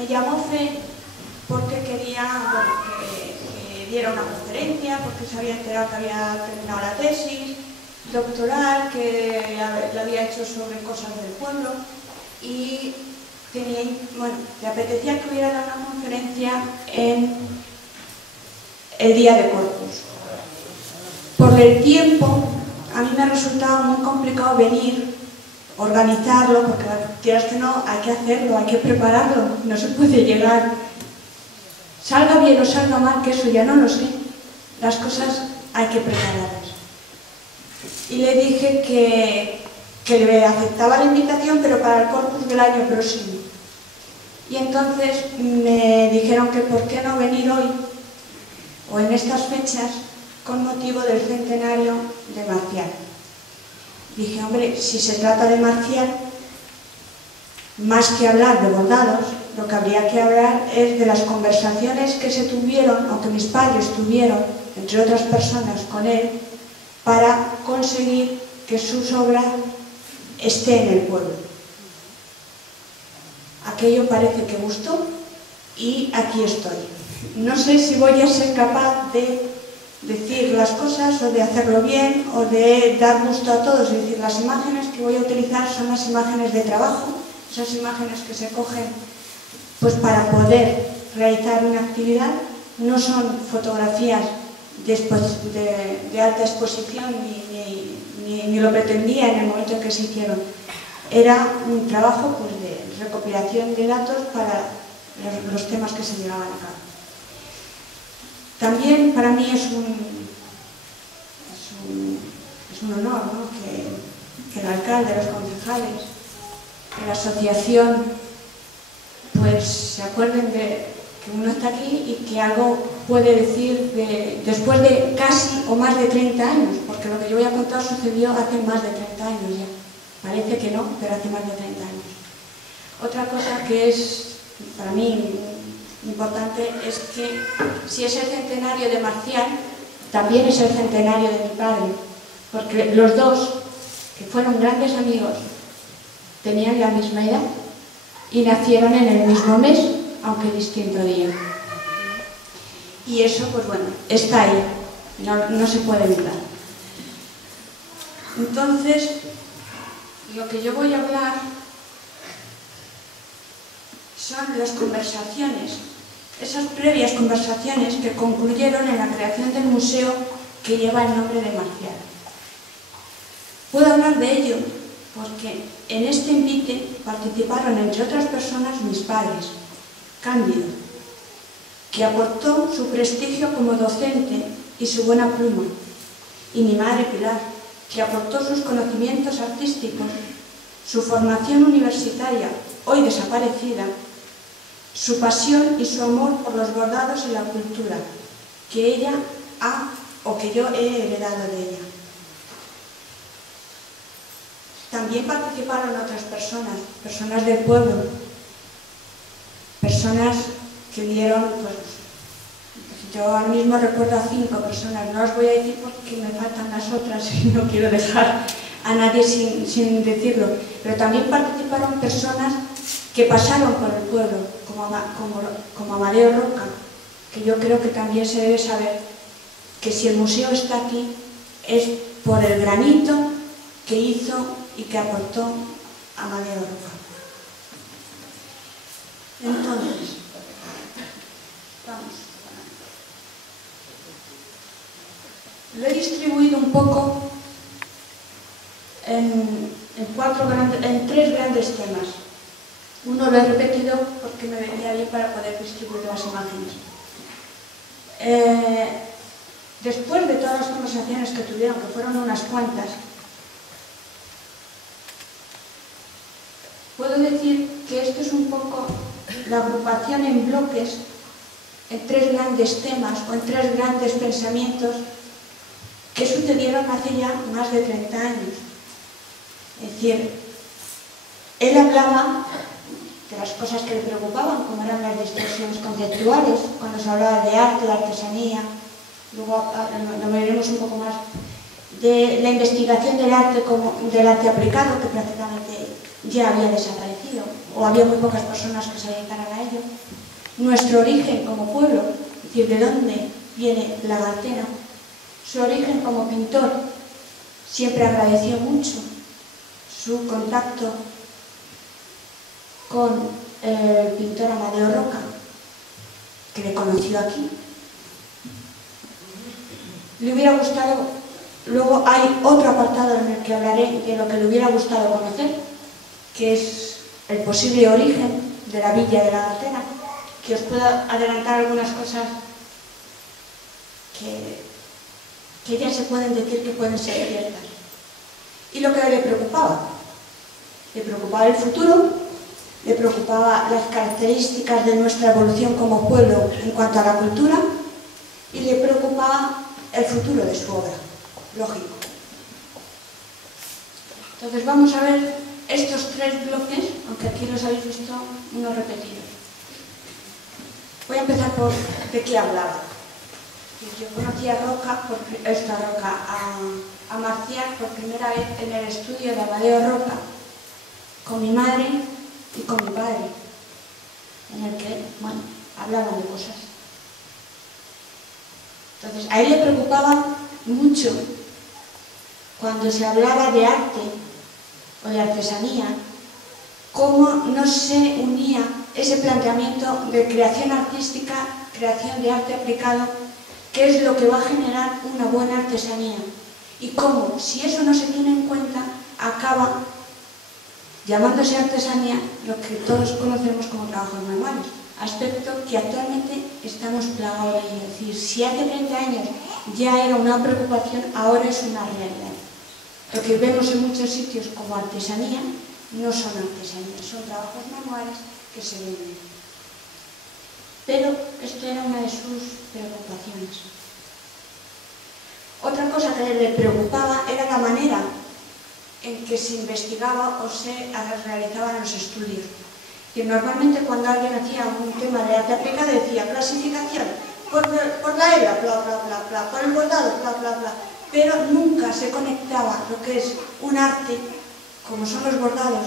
Me llamó Fe porque quería que diera una conferencia, porque se había enterado que había terminado la tesis doctoral, que lo había hecho sobre cosas del pueblo y le apetecía que hubiera dado una conferencia en el día de Corpus. Por el tiempo, a mí me ha resultado muy complicado venir, organizarlo, porque quieras que no, hay que hacerlo, hay que prepararlo, no se puede llegar. Salga bien o salga mal, que eso ya no lo sé. Las cosas hay que prepararlas. Y le dije que le aceptaba la invitación, pero para el Corpus del año próximo. Y entonces me dijeron que por qué no venir hoy, o en estas fechas, con motivo del centenario de Marcial. Dije, hombre, si se trata de Marcial, más que hablar de bordados, lo que habría que hablar es de las conversaciones que se tuvieron, o que mis padres tuvieron, entre otras personas, con él, para conseguir que sus obras estén en el pueblo. Aquello parece que gustó y aquí estoy. No sé si voy a ser capaz de decir las cosas o de hacerlo bien o de dar gusto a todos. Es decir, las imágenes que voy a utilizar son las imágenes de trabajo, esas imágenes que se cogen pues para poder realizar una actividad. No son fotografías de alta exposición ni lo pretendía en el momento en que se hicieron. Era un trabajo pues, de recopilación de datos para los temas que se llevaban a cabo. También para mí es un honor, ¿no? que el alcalde, los concejales, que la asociación pues se acuerden de que uno está aquí y que algo puede decir después de casi o más de 30 años, porque lo que yo voy a contar sucedió hace más de 30 años ya. Parece que no, pero hace más de 30 años. Otra cosa que es para mí importante es que si es el centenario de Marcial, también es el centenario de mi padre, porque los dos, que fueron grandes amigos, tenían la misma edad y nacieron en el mismo mes, aunque distinto día. Y eso, pues bueno, está ahí, no se puede evitar. Entonces, lo que yo voy a hablar son las conversaciones, esas previas conversaciones que concluyeron en la creación del museo que lleva el nombre de Marcial. Puedo hablar de ello porque en este envite participaron, entre otras personas, mis padres, Cándido, que aportó su prestigio como docente y su buena pluma, y mi madre Pilar, que aportó sus conocimientos artísticos, su formación universitaria, hoy desaparecida, su pasión y su amor por los bordados y la cultura, que ella ha o que yo he heredado de ella. También participaron otras personas del pueblo, personas que dieron, pues, yo ahora mismo recuerdo a 5 personas, no os voy a decir porque me faltan las otras y no quiero dejar a nadie sin decirlo, pero también participaron personas que pasaron por el pueblo, como Amadeo Roca, que yo creo que también se debe saber que si el museo está aquí es por el granito que hizo y que aportó Amadeo Roca. Entonces, vamos. Lo he distribuido un poco en 3 grandes temas. Uno lo he repetido porque me venía bien para poder distribuir las imágenes. Después de todas las conversaciones que tuvieron, que fueron unas cuantas, puedo decir que esto es un poco la agrupación en bloques, en 3 grandes temas o en 3 grandes pensamientos que sucedieron hace ya más de 30 años. Es decir, él hablaba de las cosas que le preocupaban, como eran las distorsiones conceptuales, cuando se hablaba de arte, de artesanía, luego lo veremos un poco más de la investigación del arte aplicado, que prácticamente ya había desaparecido, o había muy pocas personas que se dedicaran a ello. Nuestro origen como pueblo, es decir, de dónde viene Lagartena, su origen como pintor. Siempre agradeció mucho su contacto con el pintor Amadeo Roca, que le conoció aquí. Le hubiera gustado, luego hay otro apartado en el que hablaré de lo que le hubiera gustado conocer, que es el posible origen de la villa de Lagartena, que os puedo adelantar algunas cosas que ya se pueden decir que pueden ser ciertas. Y lo que le preocupaba el futuro, le preocupaba las características de nuestra evolución como pueblo en cuanto a la cultura, y le preocupaba el futuro de su obra, lógico. Entonces vamos a ver estos tres bloques, aunque aquí los habéis visto unos repetidos. Voy a empezar por de qué hablaba. Yo conocí a Marcial por primera vez en el estudio de Amadeo Roca, con mi madre y con mi padre, en el que, bueno, hablaban de cosas. Entonces, a él le preocupaba mucho cuando se hablaba de arte o de artesanía, cómo no se unía ese planteamiento de creación artística, creación de arte aplicado, que es lo que va a generar una buena artesanía, y cómo, si eso no se tiene en cuenta, acaba llamándose artesanía lo que todos conocemos como trabajos manuales, aspecto que actualmente estamos plagados de ello. Es decir, si hace 30 años ya era una preocupación, ahora es una realidad. Lo que vemos en muchos sitios como artesanía no son artesanías, son trabajos manuales que se venden. Pero esto era una de sus preocupaciones. Otra cosa que le preocupaba era la manera en que se investigaba o se realizaban los estudios. Que normalmente cuando alguien hacía un tema de arte aplicado decía clasificación por la hebra, bla, bla, bla, bla, por el bordado, bla, bla, bla, pero nunca se conectaba lo que es un arte, como son los bordados,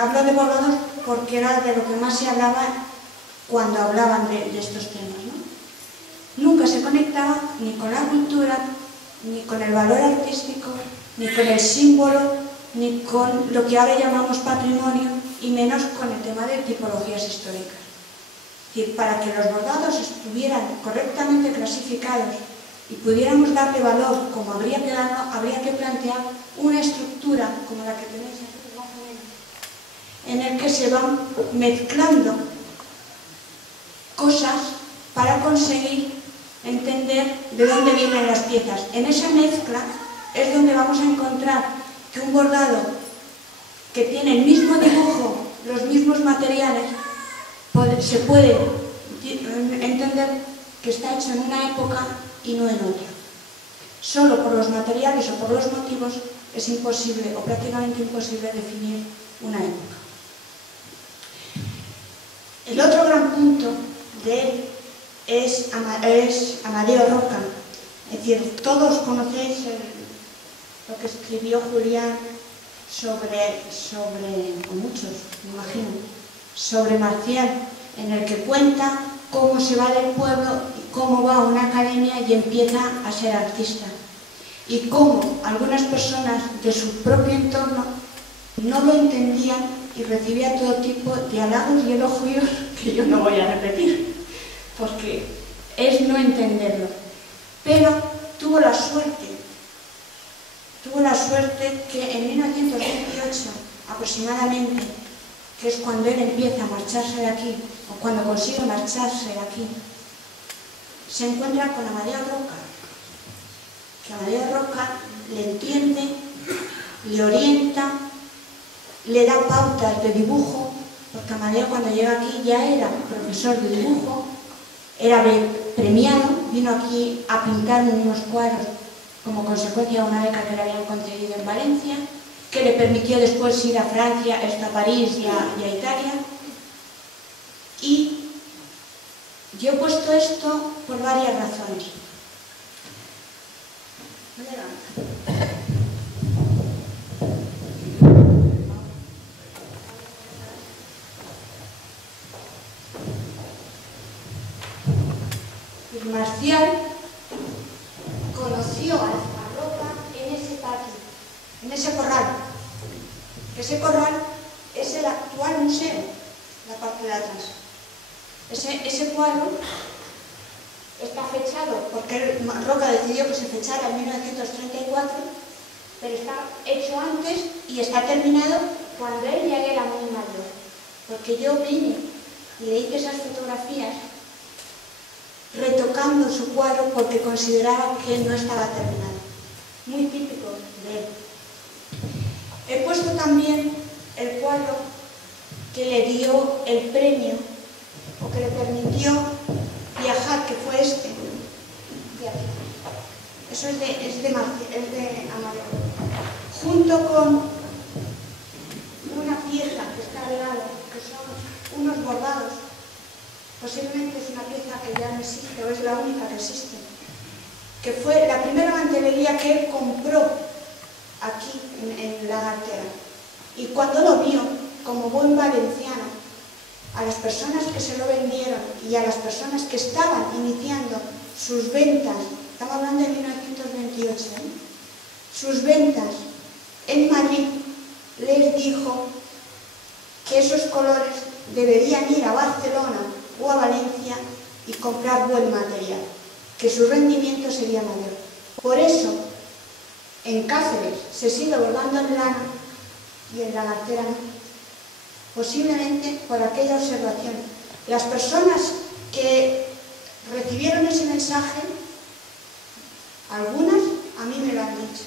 hablo de bordados porque era de lo que más se hablaba cuando hablaban de estos temas, ¿no? Nunca se conectaba ni con la cultura, ni con el valor artístico, ni con el símbolo, ni con lo que ahora llamamos patrimonio, y menos con el tema de tipologías históricas. Es decir, para que los bordados estuvieran correctamente clasificados y pudiéramos darle valor como habría que darlo, habría que plantear una estructura como la que tenéis aquí, más o menos, en el que se van mezclando cosas para conseguir entender de dónde vienen las piezas. En esa mezcla es donde vamos a encontrar que un bordado que tiene el mismo dibujo, los mismos materiales, se puede entender que está hecho en una época y no en otra. Solo por los materiales o por los motivos es imposible o prácticamente imposible definir una época. El otro gran punto de él es Amadeo Roca. Es decir, todos conocéis lo que escribió Julián o muchos, me imagino, sobre Marcial, en el que cuenta cómo se va del pueblo y cómo va a una academia y empieza a ser artista. Y cómo algunas personas de su propio entorno no lo entendían y recibía todo tipo de halagos y elogios que yo no voy a repetir, porque es no entenderlo. Pero tuvo la suerte que en 1928 aproximadamente, que es cuando él empieza a marcharse de aquí, o cuando consigue marcharse de aquí, se encuentra con Amadeo Roca, que Amadeo Roca le entiende, le orienta, le da pautas de dibujo, porque Amadeo cuando llega aquí ya era profesor de dibujo, era premiado, vino aquí a pintar unos cuadros como consecuencia de una beca que le habían concedido en Valencia, que le permitió después ir a Francia, a París y a Italia. Y yo he puesto esto por varias razones. Pues Marcial conoció a Alfarroca en ese patio, en ese corral. Ese corral es el actual museo, la parte de atrás. Ese cuadro está fechado, porque Roca decidió que se fechara en 1934, pero está hecho antes y está terminado cuando él ya era muy mayor. Porque yo vine y le hice esas fotografías retocando su cuadro porque consideraba que no estaba terminado. Muy típico de él. He puesto también el cuadro que le dio el premio o que le permitió viajar, que fue este. Eso es de Amadeo. Junto con una pieza que está al lado, que son unos bordados. Posiblemente es una pieza que ya no existe, o es la única que existe, que fue la primera mantelería que él compró aquí en la Gartera. Y cuando lo vio, como buen valenciano, a las personas que se lo vendieron y a las personas que estaban iniciando sus ventas, estamos hablando de 1928, sus ventas en Madrid, les dijo que esos colores deberían ir a Barcelona o a Valencia y comprar buen material, que su rendimiento sería mayor. Por eso, en Cáceres se sigue bordando en lana y en la Gartera no. Posiblemente por aquella observación. Las personas que recibieron ese mensaje, algunas a mí me lo han dicho,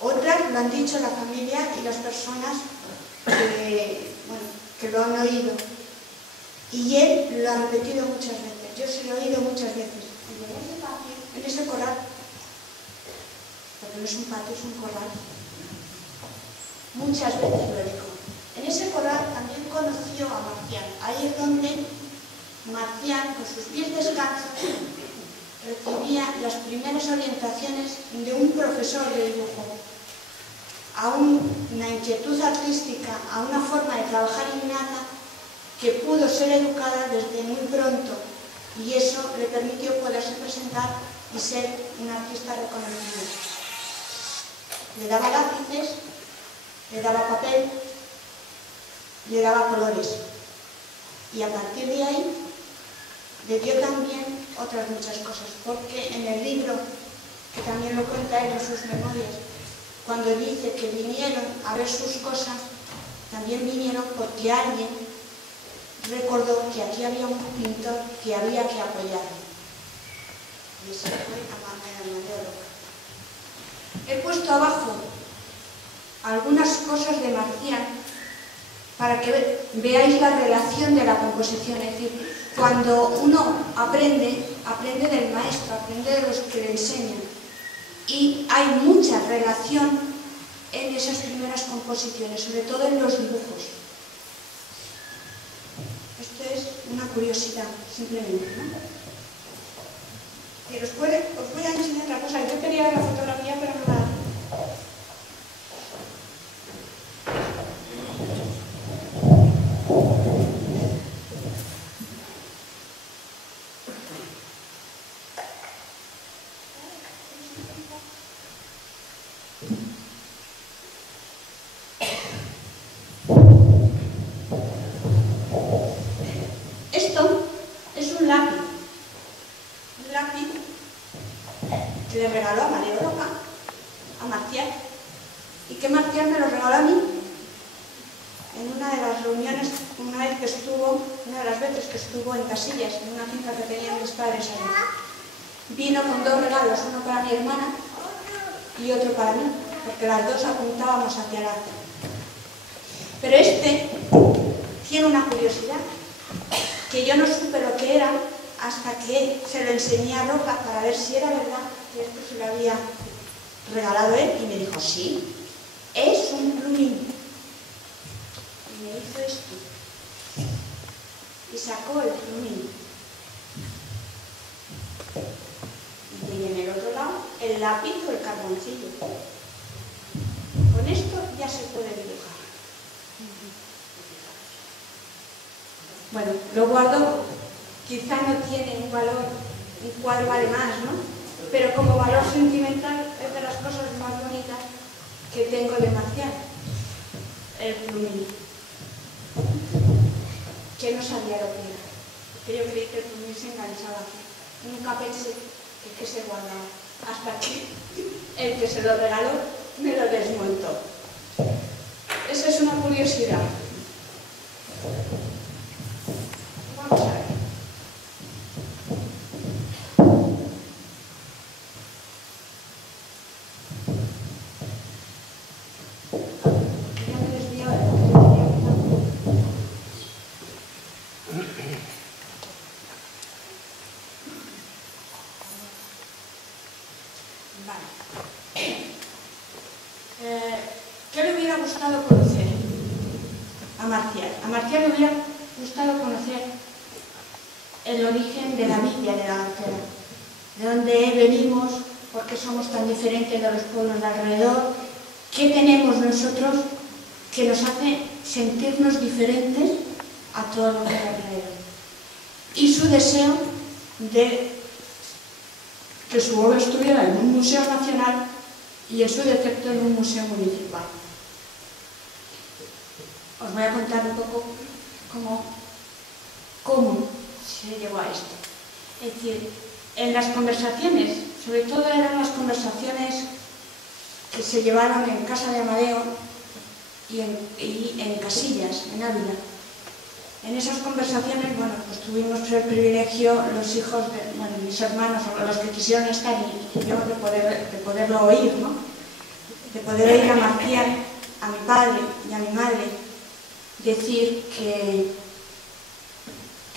otras lo han dicho la familia y las personas que lo han oído. Y él lo ha repetido muchas veces, yo se lo he oído muchas veces. Y en ese patio, en ese corral, porque no es un patio, es un corral, muchas veces lo dijo. En ese corral también conoció a Marcial. Ahí es donde Marcial, con sus pies descalzos, recibía las primeras orientaciones de un profesor de dibujo, a una inquietud artística, a una forma de trabajar innata, que pudo ser educada desde muy pronto, y eso le permitió poderse presentar y ser un artista reconocido. Le daba lápices, le daba papel, le daba colores, y a partir de ahí le dio también otras muchas cosas, porque en el libro, que también lo cuenta él en sus memorias, cuando dice que vinieron a ver sus cosas, también vinieron porque alguien recordó que aquí había un pintor que había que apoyar. Y ese fue Amadeo Roca. He puesto abajo algunas cosas de Marcial para que veáis la relación de la composición. Es decir, cuando uno aprende, aprende del maestro, aprende de los que le enseñan. Y hay mucha relación en esas primeras composiciones, sobre todo en los dibujos. Esto es una curiosidad, simplemente, ¿no? Y os voy a enseñar otra cosa. Yo quería ver la fotografía, pero no la... que le regaló a Amadeo Roca, a Marcial, y que Marcial me lo regaló a mí en una de las reuniones, una de las veces que estuvo en Casillas, en una finca que tenían mis padres allí. Vino con dos regalos, uno para mi hermana y otro para mí, porque las dos apuntábamos hacia el arte. Pero este tiene una curiosidad, que yo no supe lo que era hasta que se lo enseñé a Roca para ver si era verdad que esto se lo había regalado él, y me dijo, sí, es un plumín. Y me hizo esto. Y sacó el plumín. Y en el otro lado, el lápiz o el carboncillo. Con esto ya se puede dibujar. Bueno, lo guardo, quizá no tiene un valor, un cuadro vale más, ¿no? Pero como valor sentimental es de las cosas más bonitas que tengo de Marcial, el plumín. Que no sabía lo que era, que yo creí que el plumín se enganchaba aquí. Nunca pensé que se guardaba, hasta que el que se lo regaló me lo desmontó. Esa es una curiosidad. Vamos a ver. Ya me he desviado de lo que tenía que hacer. Vale. ¿Qué le hubiera gustado conocer a Marcial? A Marcial le hubiera gustado conocer el origen de la villa de la Gartera, de dónde venimos, por qué somos tan diferentes de los pueblos de alrededor, qué tenemos nosotros que nos hace sentirnos diferentes a todos los de alrededor. Y su deseo de que su obra estuviera en un museo nacional y en su defecto en un museo municipal. Os voy a contar un poco cómo se llegó a esto. Es decir, en las conversaciones, sobre todo eran las conversaciones que se llevaron en casa de Amadeo y en Casillas, en Ávila. En esas conversaciones, bueno, pues tuvimos el privilegio, los hijos de, bueno, mis hermanos, o los que quisieron estar y yo, de poderlo oír, ¿no? De poder oír a Marcial, a mi padre y a mi madre, decir que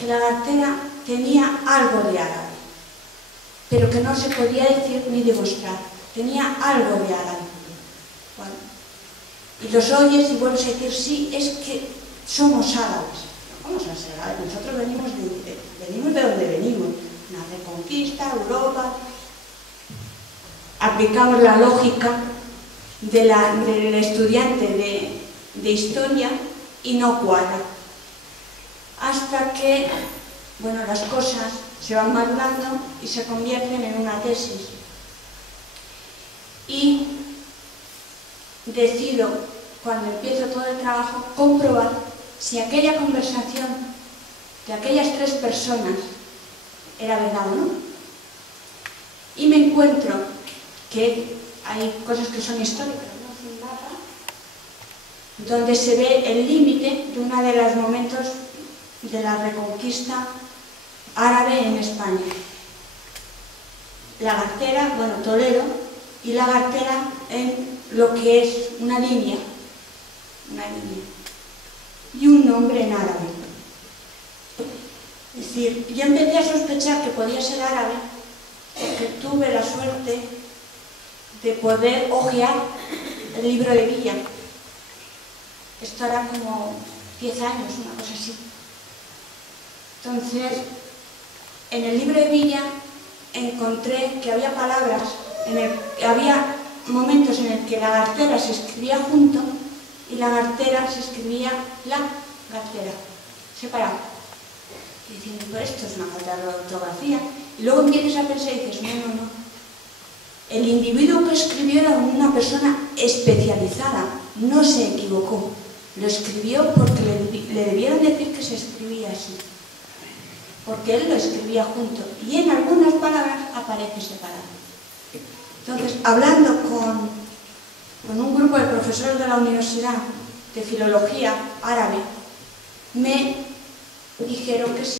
la Gartera tenía algo de árabe, pero que no se podía decir ni demostrar, tenía algo de árabe. Bueno, y los oyes y vuelves a decir, sí, es que somos árabes. Vamos a ser árabes, nosotros venimos de donde venimos, la Reconquista, Europa. Aplicamos la lógica del estudiante de historia y no cuadra. Hasta que, bueno, las cosas se van madurando y se convierten en una tesis. Y decido, cuando empiezo todo el trabajo, comprobar si aquella conversación de aquellas 3 personas era verdad o no. Y me encuentro que hay cosas que son históricas, ¿no? Sin nada, donde se ve el límite de uno de los momentos de la reconquista árabe en España. La Gartera, bueno, Toledo, y la Gartera en lo que es una línea, y un nombre en árabe. Es decir, yo empecé a sospechar que podía ser árabe porque tuve la suerte de poder hojear el libro de Villa. Esto era como 10 años, una cosa así. Entonces, en el libro de Villa encontré que había palabras, había momentos en el que la Gartera se escribía junto y la Gartera se escribía la Gartera, separado. Y diciendo, pero esto es una falta de ortografía. Y luego empiezas a pensar y dices, no. El individuo que escribió era una persona especializada, no se equivocó. Lo escribió porque le debieron decir que se escribía así. Porque él lo escribía junto. Y en algunas palabras aparece separado. Entonces, hablando con un grupo de profesores de la universidad de filología árabe, me dijeron que sí.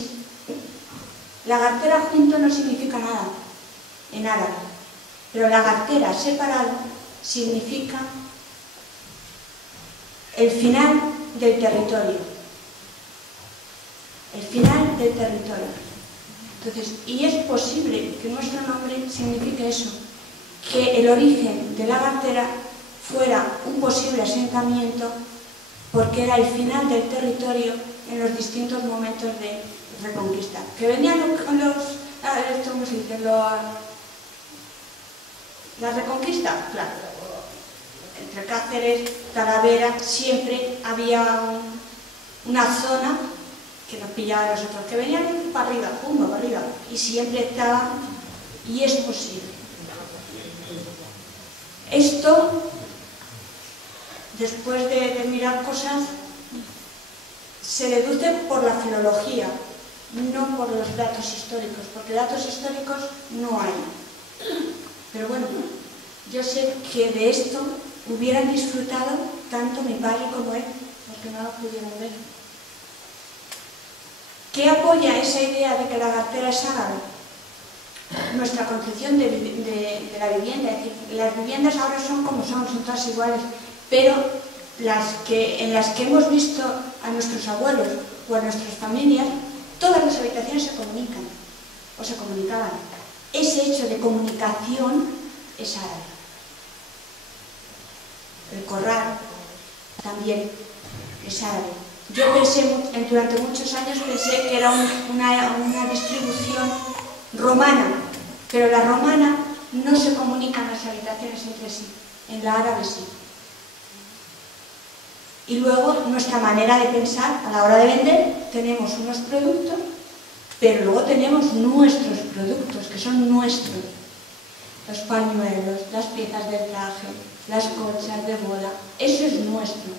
La Gartera junto no significa nada en árabe, pero la Gartera separado significa el final del territorio. El final del territorio. Entonces, y es posible que nuestro nombre signifique eso, que el origen de la Gartera fuera un posible asentamiento porque era el final del territorio en los distintos momentos de reconquista. Que venían La Reconquista, claro. Entre Cáceres, Talavera, siempre había una zona que nos pillaban los otros, que venían para arriba, pum, para arriba, y siempre estaban, y es posible. Esto, después de mirar cosas, se deduce por la filología, no por los datos históricos, porque datos históricos no hay. Pero bueno, yo sé que de esto hubieran disfrutado tanto mi padre como él, porque no lo pudieron ver. ¿Qué apoya esa idea de que la Lagartera es árabe? Nuestra concepción de la vivienda. Es decir, las viviendas ahora son como son todas iguales, pero en las que hemos visto a nuestros abuelos o a nuestras familias, todas las habitaciones se comunican, o se comunicaban. Ese hecho de comunicación es árabe. El corral también es árabe. Yo pensé, durante muchos años pensé que era una distribución romana, pero la romana no se comunican las habitaciones entre sí, en la árabe sí. Y luego nuestra manera de pensar a la hora de vender, tenemos unos productos, pero luego tenemos nuestros productos, que son nuestros. Los pañuelos, las piezas del traje, las colchas de boda, eso es nuestro.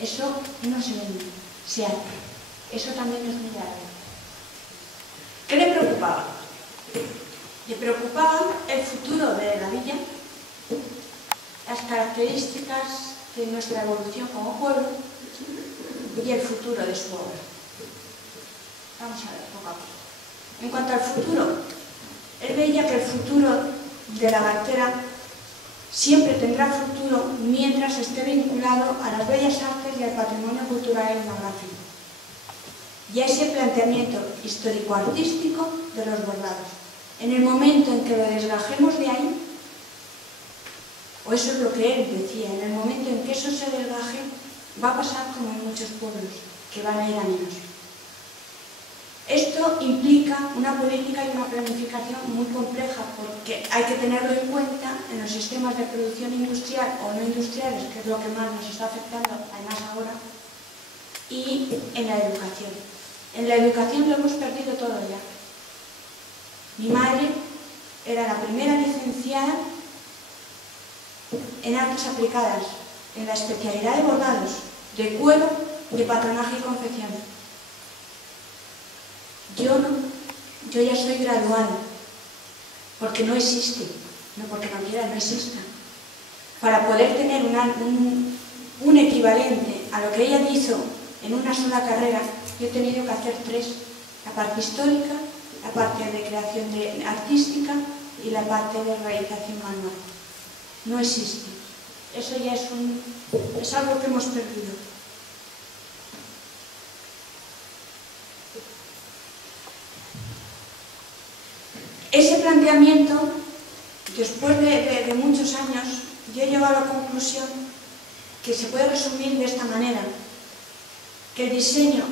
Eso no se vende, se hace. Eso también es muy árabe. ¿Qué le preocupaba? Le preocupaba el futuro de la villa, las características de nuestra evolución como pueblo y el futuro de su obra. Vamos a ver poco a poco. En cuanto al futuro, él veía que el futuro de la Lagartera siempre tendrá futuro mientras esté vinculado a las bellas artes y al patrimonio cultural etnográfico y a ese planteamiento histórico-artístico de los bordados. En el momento en que lo desgajemos de ahí, o eso es lo que él decía, en el momento en que eso se desgaje, va a pasar como en muchos pueblos, que van a ir a menos. Esto implica una política y una planificación muy compleja, porque hay que tenerlo en cuenta en los sistemas de producción industrial o no industriales, que es lo que más nos está afectando, además ahora, y en la educación. En la educación lo hemos perdido todo ya. Mi madre era la primera licenciada en artes aplicadas, en la especialidad de bordados, de cuero, de patronaje y confección. Yo no, yo ya soy graduada, porque no existe, no porque no quiera, no exista. Para poder tener un equivalente a lo que ella hizo en una sola carrera, yo he tenido que hacer 3, la parte histórica, la parte de creación artística y la parte de realización manual. No existe. Eso ya es algo que hemos perdido. Ese planteamiento, después de muchos años, yo he llegado a la conclusión que se puede resumir de esta manera, que el diseño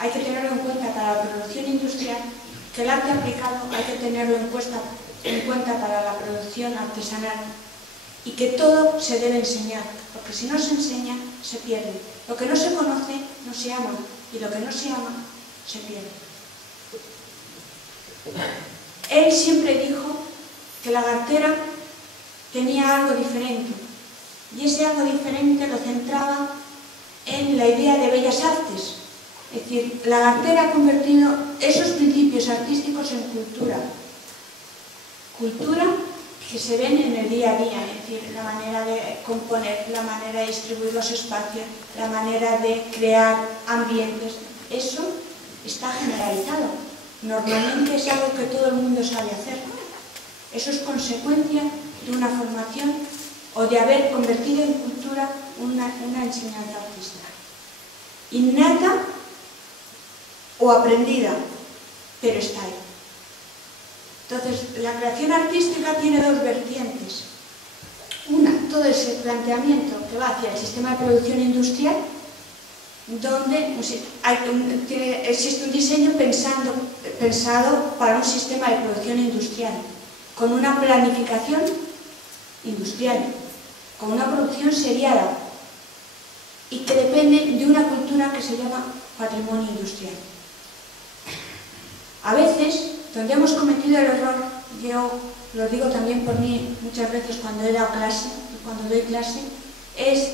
hay que tenerlo en cuenta para la producción industrial, que el arte aplicado hay que tenerlo en cuenta para la producción artesanal y que todo se debe enseñar, porque si no se enseña, se pierde. Lo que no se conoce, no se ama, y lo que no se ama, se pierde. Él siempre dijo que la Lagartera tenía algo diferente, y ese algo diferente lo centraba en la idea de bellas artes. Es decir, la Lagartera ha convertido esos principios artísticos en cultura. Cultura que se ven en el día a día, es decir, la manera de componer, la manera de distribuir los espacios, la manera de crear ambientes. Eso está generalizado. Normalmente es algo que todo el mundo sabe hacer. Eso es consecuencia de una formación o de haber convertido en cultura una enseñanza artística. Innata o aprendida, pero está ahí. Entonces, la creación artística tiene 2 vertientes. Una, todo ese planteamiento que va hacia el sistema de producción industrial, donde existe un diseño pensado para un sistema de producción industrial. con una planificación industrial, con una producción seriada y que depende de una cultura que se llama patrimonio industrial. A veces, donde hemos cometido el error, yo lo digo también por mí muchas veces cuando he dado clase, cuando doy clase, es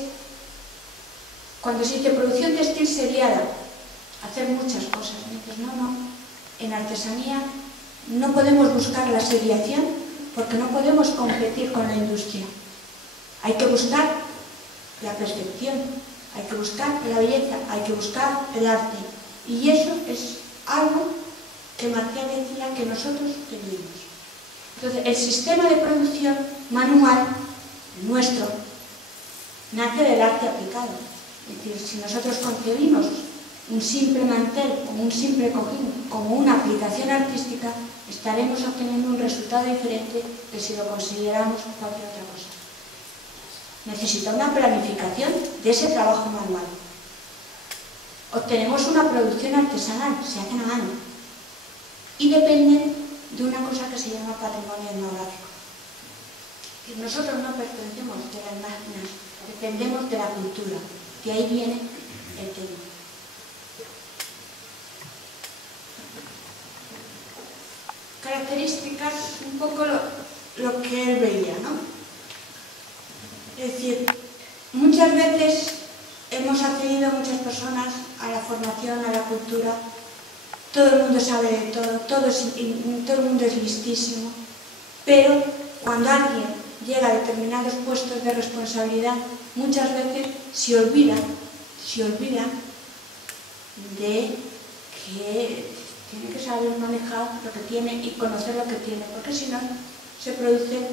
cuando se dice producción textil seriada, hacer muchas cosas. Entonces, no, en artesanía no podemos buscar la seriación porque no podemos competir con la industria. Hay que buscar la perfección, hay que buscar la belleza, hay que buscar el arte. Y eso es algo que Marcial decía que nosotros teníamos. Entonces, el sistema de producción manual nuestro nace del arte aplicado. Es decir, si nosotros concebimos un simple mantel o un simple cojín como una aplicación artística, estaremos obteniendo un resultado diferente que si lo consideramos cualquier otra cosa. Necesita una planificación de ese trabajo manual. Obtenemos una producción artesanal, se hacen a mano, y dependen de una cosa que se llama patrimonio etnográfico. Nosotros no pertenecemos de las máquinas, dependemos de la cultura, que ahí viene el tema. Características, un poco lo que él veía, ¿no? Es decir, muchas veces hemos accedido muchas personas a la formación, a la cultura, todo el mundo sabe de todo, todo el mundo es listísimo, pero cuando alguien llega a determinados puestos de responsabilidad, muchas veces se olvida de que tiene que saber manejar lo que tiene y conocer lo que tiene, porque si no se producen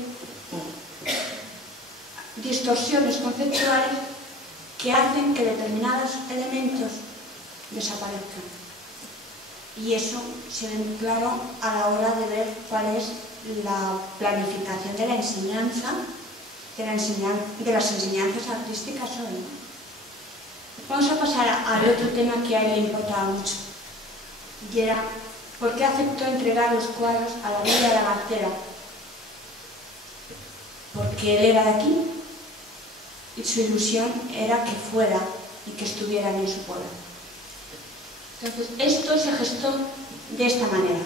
distorsiones conceptuales que hacen que determinados elementos desaparezcan. Y eso se ve muy claro a la hora de ver cuál es la planificación de la enseñanza, de las enseñanzas artísticas hoy. Vamos a pasar al otro tema que a él le importaba mucho. Y era, ¿por qué aceptó entregar los cuadros a la Villa de la Garcera? Porque él era de aquí y su ilusión era que fuera y que estuvieran en su pueblo. Entonces, esto se gestó de esta manera.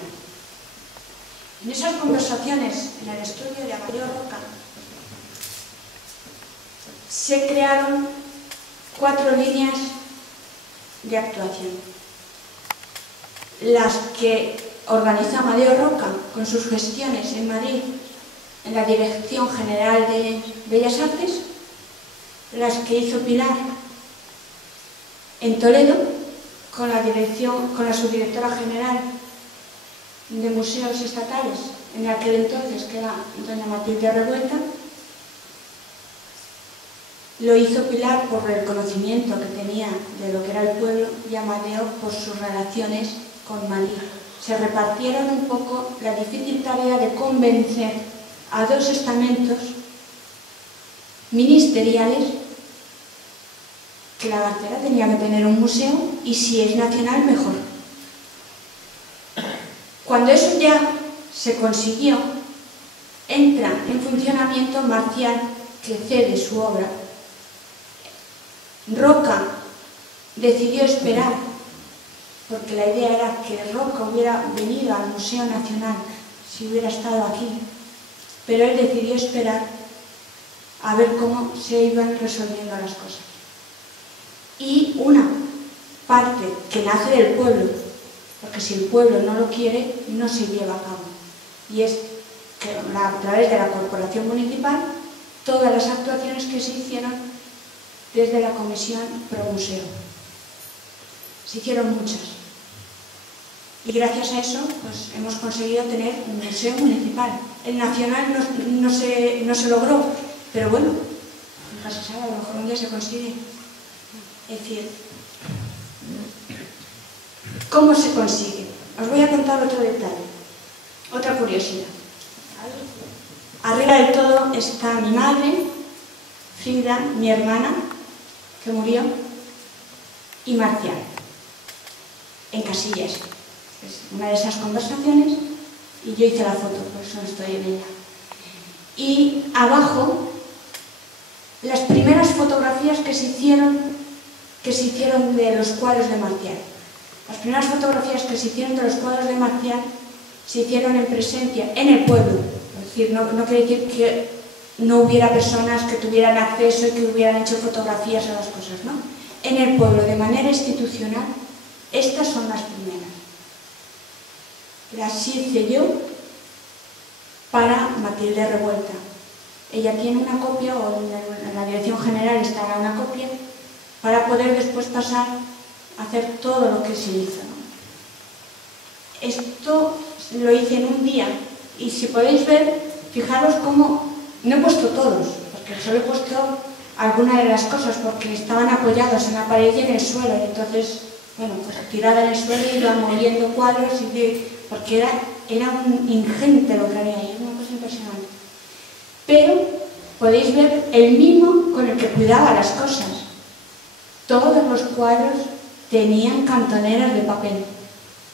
En esas conversaciones, en el estudio de Amadeo Roca, se crearon 4 líneas de actuación. Las que organiza Amadeo Roca con sus gestiones en Madrid, en la Dirección General de Bellas Artes, las que hizo Pilar en Toledo, con la subdirectora general de Museos Estatales, en aquel entonces, que era doña Matilde Revuelta. Lo hizo Pilar por el conocimiento que tenía de lo que era el pueblo y Amadeo por sus relaciones con Madrid. Se repartieron un poco la difícil tarea de convencer a 2 estamentos ministeriales que la Garcera tenía que tener un museo y si es nacional, mejor. Cuando eso ya se consiguió, entra en funcionamiento Marcial, que cede su obra. Roca decidió esperar, porque la idea era que Roca hubiera venido al Museo Nacional si hubiera estado aquí, pero él decidió esperar a ver cómo se iban resolviendo las cosas. Y una parte que nace del pueblo, porque si el pueblo no lo quiere, no se lleva a cabo. Y es que a través de la corporación municipal, todas las actuaciones que se hicieron desde la Comisión Pro Museo. Se hicieron muchas. Y gracias a eso pues, hemos conseguido tener un museo municipal. El nacional no se logró, pero bueno, nunca se sabe, a lo mejor un día se consigue. Es decir, ¿cómo se consigue? Os voy a contar otro detalle, otra curiosidad. Arriba del todo está mi madre, Frida, mi hermana, que murió, y Marcial, en Casillas. Es una de esas conversaciones y yo hice la foto, por eso estoy en ella. Y abajo, las primeras fotografías que se hicieron de los cuadros de Marcial. Las primeras fotografías que se hicieron de los cuadros de Marcial se hicieron en presencia, en el pueblo. Es decir, no quiere decir que no hubiera personas que tuvieran acceso y que hubieran hecho fotografías a las cosas, ¿no? En el pueblo, de manera institucional, estas son las primeras. Las hice yo para Matilde Revuelta. Ella tiene una copia, o en la dirección general estará una copia, para poder después pasar a hacer todo lo que se hizo, ¿no? Esto lo hice en un día, y si podéis ver, fijaros cómo, no he puesto todos, porque solo he puesto algunas de las cosas, porque estaban apoyados en la pared y en el suelo, y entonces, bueno, pues tirada en el suelo y iban moviendo cuadros, porque era un ingente lo que había ahí, una cosa impresionante. Pero podéis ver el mimo con el que cuidaba las cosas. Todos los cuadros tenían cantoneras de papel,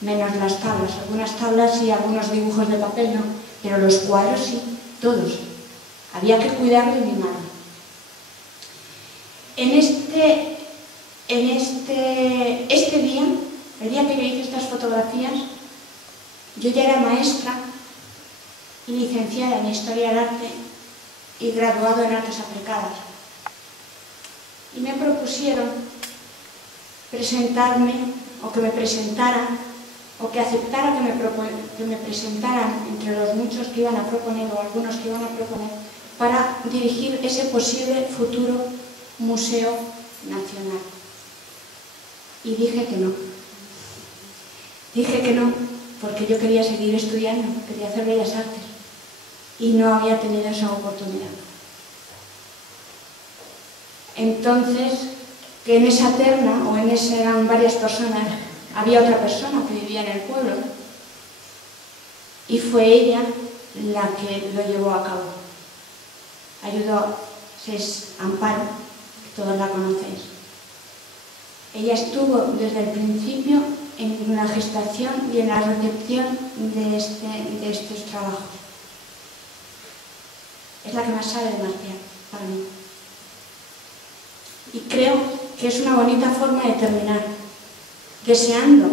menos las tablas. Algunas tablas y algunos dibujos de papel no, pero los cuadros sí, todos. Había que cuidarlo y mimarlo. Este día, el día que yo hice estas fotografías, yo ya era maestra y licenciada en Historia del Arte y graduado en Artes Aplicadas. Y me propusieron presentarme, o que me presentaran, o que aceptara que me presentaran entre los muchos que iban a proponer, o algunos que iban a proponer, para dirigir ese posible futuro museo nacional. Y dije que no. Dije que no, porque yo quería seguir estudiando, quería hacer Bellas Artes, y no había tenido esa oportunidad. Entonces, que en esa terna, o eran varias personas, había otra persona que vivía en el pueblo, y fue ella la que lo llevó a cabo. Ayudó, es Amparo, que todos la conocéis. Ella estuvo desde el principio en la gestación y en la recepción de estos trabajos. Es la que más sabe de Marcial, para mí. Y creo que es una bonita forma de terminar, deseando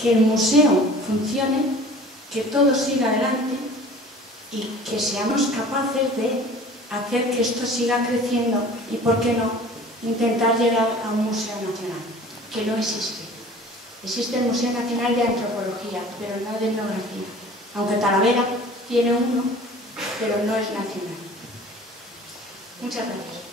que el museo funcione, que todo siga adelante y que seamos capaces de hacer que esto siga creciendo y, ¿por qué no?, intentar llegar a un museo nacional, que no existe. Existe el Museo Nacional de Antropología, pero no de Etnografía, aunque Talavera tiene uno, pero no es nacional. Muchas gracias.